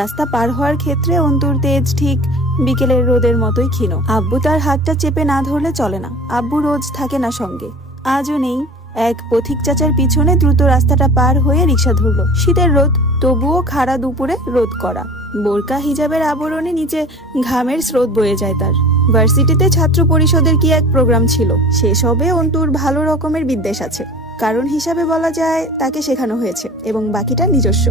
রাস্তা পার হওয়ার ক্ষেত্রে অন্তুর তেজ ঠিক বিকেলের রোদের মতোই ক্ষীণ। আব্বু তার হাতটা চেপে না ধরলে চলে না। আব্বু রোজ থাকে না সঙ্গে, আজও নেই। এক পথিক চাচার পিছনে দ্রুত রাস্তাটা পার হয়ে রিক্সা ধরলো। শীতের রোদ, তবুও খাড়া দুপুরে রোদ করা। বোরকা হিজাবের আবরণে নিচে ঘামের স্রোত বয়ে যায় তার। ভার্সিটিতে ছাত্র পরিষদের কি এক প্রোগ্রাম ছিল, সেসবে অন্তুর ভালো রকমের বিদ্বেষ আছে। কারণ হিসাবে বলা যায় তাকে শেখানো হয়েছে এবং বাকিটা নিজস্ব।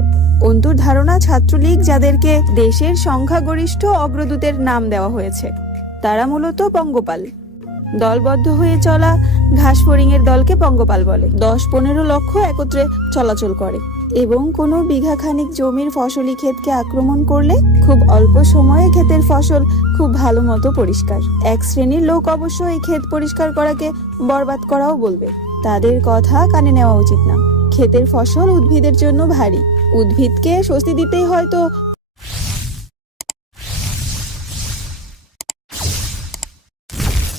অন্তুর ধারণা ছাত্রলীগ, যাদেরকে দেশের সংখ্যাগরিষ্ঠ অগ্রদূতের নাম দেওয়া হয়েছে, তারা মূলত পঙ্গপাল। দলবদ্ধ হয়ে চলা ঘাসফড়িংয়ের দলকে পঙ্গপাল বলে। 10-15 লক্ষ একত্রে চলাচল করে এবং কোনো বিঘা খানিক জমির ফসলি ক্ষেতকে আক্রমণ করলে খুব অল্প সময়ে ক্ষেতের ফসল খুব ভালো মতো পরিষ্কার। এক শ্রেণীর লোক অবশ্য এই ক্ষেত পরিষ্কার করাকে বরবাদ করাও বলবে। তাদের কথা কানে নেওয়া উচিত না। ক্ষেতের ফসল উদ্ভিদের জন্য ভারী। উদ্ভিদকে স্বস্তি দিতেই হয়তো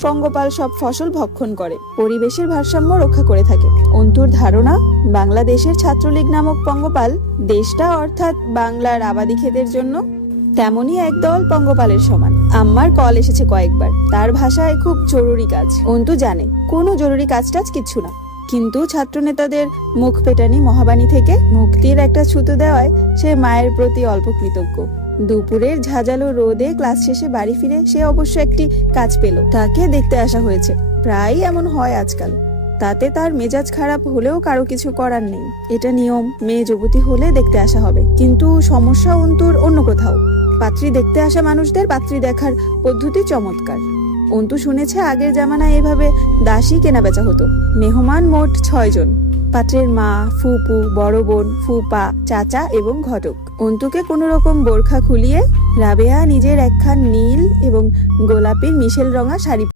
পঙ্গপাল সব ফসল ভক্ষণ করে, পরিবেশের ভারসাম্য রক্ষা করে থাকে। অন্তুর ধারণা, বাংলাদেশের ছাত্রলীগ নামক পঙ্গপাল দেশটা অর্থাৎ বাংলার আবাদি ক্ষেতের জন্য তেমনই একদল পঙ্গপালের সমান। আম্মার কল এসেছে কয়েকবার। তার ভাষায় খুব জরুরি কাজ। অন্তু জানে কোনো জরুরি কাজ টাজ কিচ্ছু না, কিন্তু ছাত্র নেতাদের মুখ পেটানি মহাবাণী থেকে মুক্তির একটা ছুতো দেওয়ায় সে মায়ের প্রতি অল্প কৃতজ্ঞ। দুপুরের ঝাঁঝালো রোদে ক্লাস শেষে বাড়ি ফিরে সে অবশ্য একটি কাজ পেল। তাকে দেখতে আসা হয়েছে। প্রায়ই এমন হয় আজকাল। তাতে তার মেজাজ খারাপ হলেও কারো কিছু করার নেই। এটা নিয়ম, মেয়ে যুবতী হলে দেখতে আসা হবে। কিন্তু সমস্যা অন্তুর অন্য কোথাও। পাত্রী দেখতে আসা মানুষদের পাত্রী দেখার পদ্ধতি চমৎকার। অন্তু শুনেছে আগের জামানায় এভাবে দাসী কেনাবেচা হতো। মেহমান মোট 6 জন। পাত্রের মা, ফুপু, বড় বোন, ফুপা, চাচা এবং ঘটক। অন্তুকে কোনো রকম বোরখা খুলিয়ে রাবেয়া নিজের একখান নীল এবং গোলাপির মিশেল রঙা শাড়ি